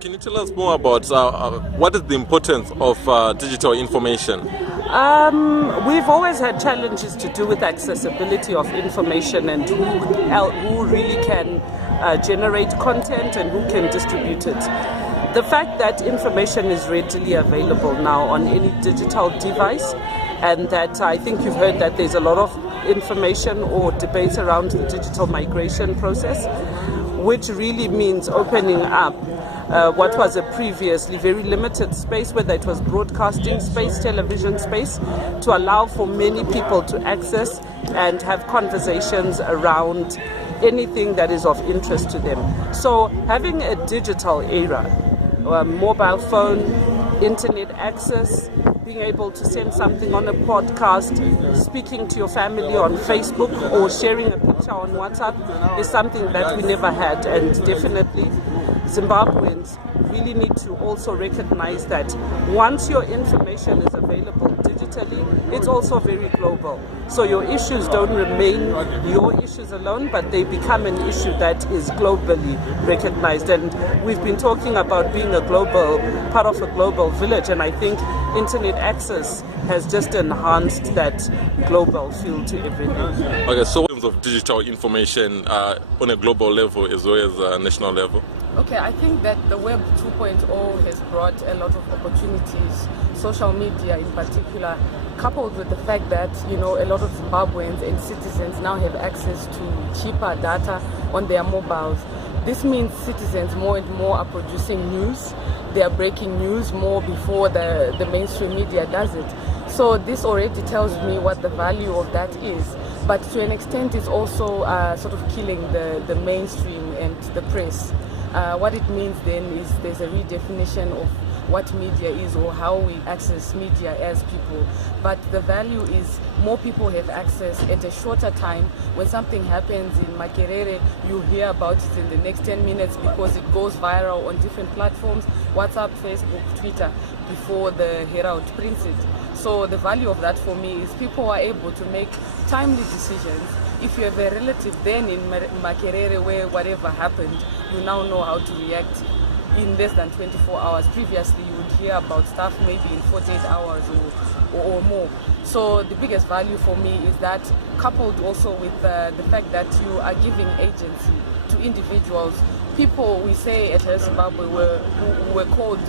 Can you tell us more about what is the importance of digital information? We've always had challenges to do with accessibility of information and who really can generate content and who can distribute it. The fact that information is readily available now on any digital device, and that I think you've heard that there's a lot of information or debates around the digital migration process, which really means opening up what was a previously very limited space, whether it was broadcasting space, television space, to allow for many people to access and have conversations around anything that is of interest to them. So having a digital era, mobile phone, internet access, being able to send something on a podcast, speaking to your family on Facebook, or sharing a picture on WhatsApp is something that we never had. And definitely Zimbabweans really need to also recognize that once your information is available digitally, it's also very global. So your issues don't remain your issues alone, but they become an issue that is globally recognized. And we've been talking about being a global, part of a global village, and I think internet access has just enhanced that global feel to everything. Okay, so in terms of digital information on a global level as well as a national level? Okay, I think that the Web 2.0 has brought a lot of opportunities, social media in particular, coupled with the fact that, a lot of Zimbabweans and citizens now have access to cheaper data on their mobiles. This means citizens more and more are producing news. They are breaking news more before the mainstream media does it. So this already tells me what the value of that is. But to an extent, it's also sort of killing the mainstream and the press. What it means then is there's a redefinition of what media is or how we access media as people. But the value is more people have access at a shorter time. When something happens in Makerere, you hear about it in the next 10 minutes because it goes viral on different platforms, WhatsApp, Facebook, Twitter, before the Herald prints it. So the value of that for me is people are able to make timely decisions. If you have a relative then in Makerere where whatever happened, you now know how to react in less than 24 hours. Previously, you would hear about stuff maybe in 48 hours or more. So the biggest value for me is that, coupled also with the fact that you are giving agency to individuals. People, we say at Zimbabwe, were called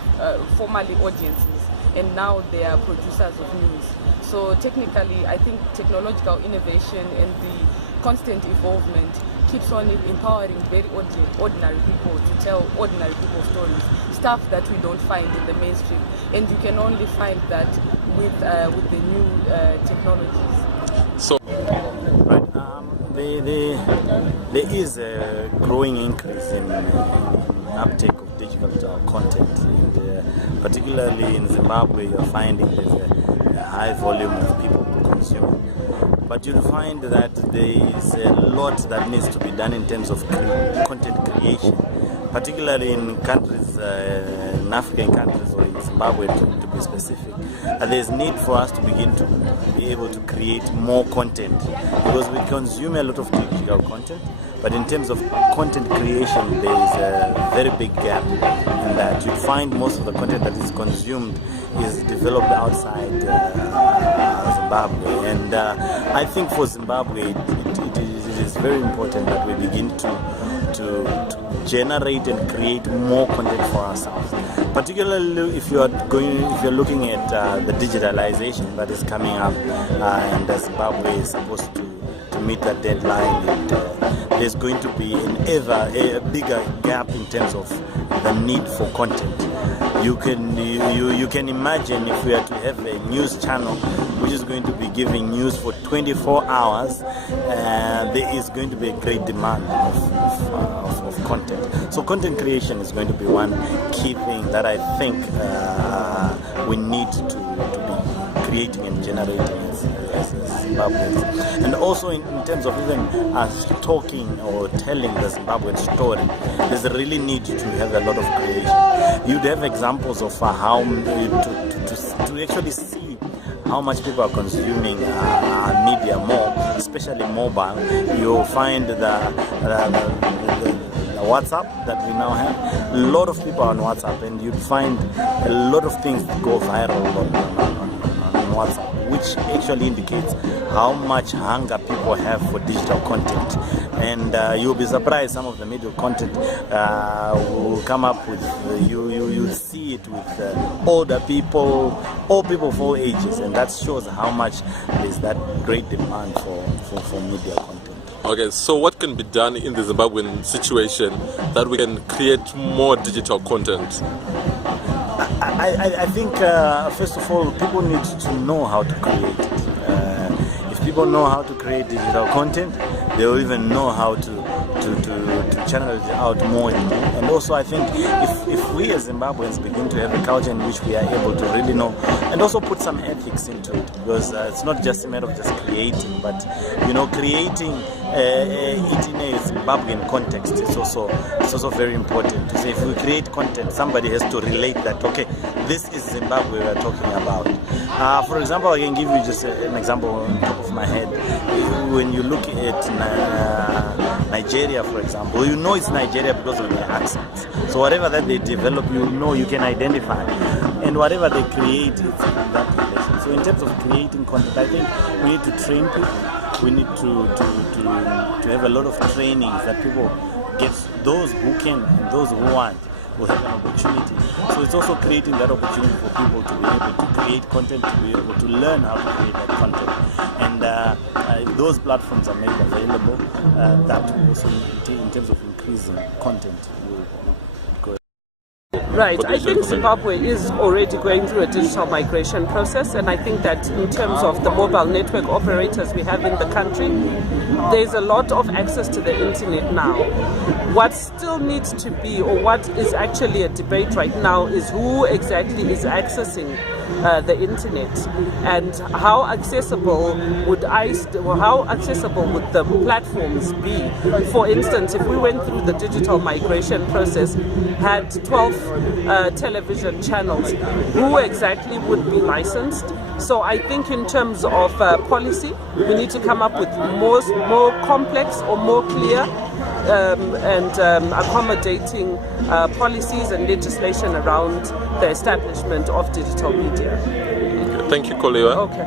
formerly audiences, and now they are producers of news. So technically, I think technological innovation and the constant evolvement keeps on empowering very ordinary people to tell ordinary people stories, stuff that we don't find in the mainstream. And you can only find that with the new technologies. So, there is a growing increase in uptake of digital content, and particularly in Zimbabwe, you're finding there's a high volume of people consuming. But you'll find that there is a lot that needs to be done in terms of content creation, particularly in countries, in African countries or in Zimbabwe to be specific. There's need for us to begin to be able to create more content, because we consume a lot of digital content, but in terms of content creation, there is a very big gap in that. You'd find most of the content that is consumed is developed outside Zimbabwe, and I think for Zimbabwe it is very important that we begin to generate and create more content for ourselves, particularly if you're looking at the digitalization that is coming up, and Zimbabwe is supposed to meet that deadline, and there's going to be a bigger gap in terms of the need for content. You can imagine if we are to have a news channel which is going to be giving news for 24 hours, there is going to be a great demand of content. So content creation is going to be one key thing that I think we need to be creating and generating as Zimbabweans. And also in terms of even talking or telling the Zimbabwean story, there's a really need to have a lot of creation. You'd have examples of how to actually see how much people are consuming media more, especially mobile. You'll find the WhatsApp that we now have. A lot of people are on WhatsApp, and you'd find a lot of things that go viral on WhatsApp, which actually indicates how much hunger people have for digital content. And you'll be surprised, some of the media content will come up with, you'll see it with older people, all people of all ages, and that shows how much there's that great demand for media content. Okay, so what can be done in the Zimbabwean situation that we can create more digital content? I think, first of all, people need to know how to create it. If people know how to create digital content, they will even know how to channel it out more. And also, I think if we as Zimbabweans begin to have a culture in which we are able to really know, and also put some ethics into it, because it's not just a matter of just creating, but creating it in a Zimbabwean context is also very important. To say, if we create content, somebody has to relate that, okay, this is Zimbabwe we're talking about. For example, I can give you just an example on top of my head. When you look at Nigeria, for example, you know it's Nigeria because of their accents. So whatever that they develop, you can identify. And whatever they create, it's in that relation. So in terms of creating content, I think we need to train people. We need to have a lot of trainings that people get. Those who can and those who want will have an opportunity. So it's also creating that opportunity for people to be able to create content, to be able to learn how to create that content. And if those platforms are made available, that will also, in terms of increasing content, will go. Right. I think Zimbabwe is already going through a digital migration process, and I think that in terms of the mobile network operators we have in the country, there's a lot of access to the internet now. What still needs to be, or what is actually a debate right now, is who exactly is accessing the internet, and how accessible would the platforms be. For instance, if we went through the digital migration process, had 12 television channels, who exactly would be licensed? So I think in terms of policy, we need to come up with more complex or more clear and accommodating policies and legislation around the establishment of digital media. Thank you, Kolewa. Okay.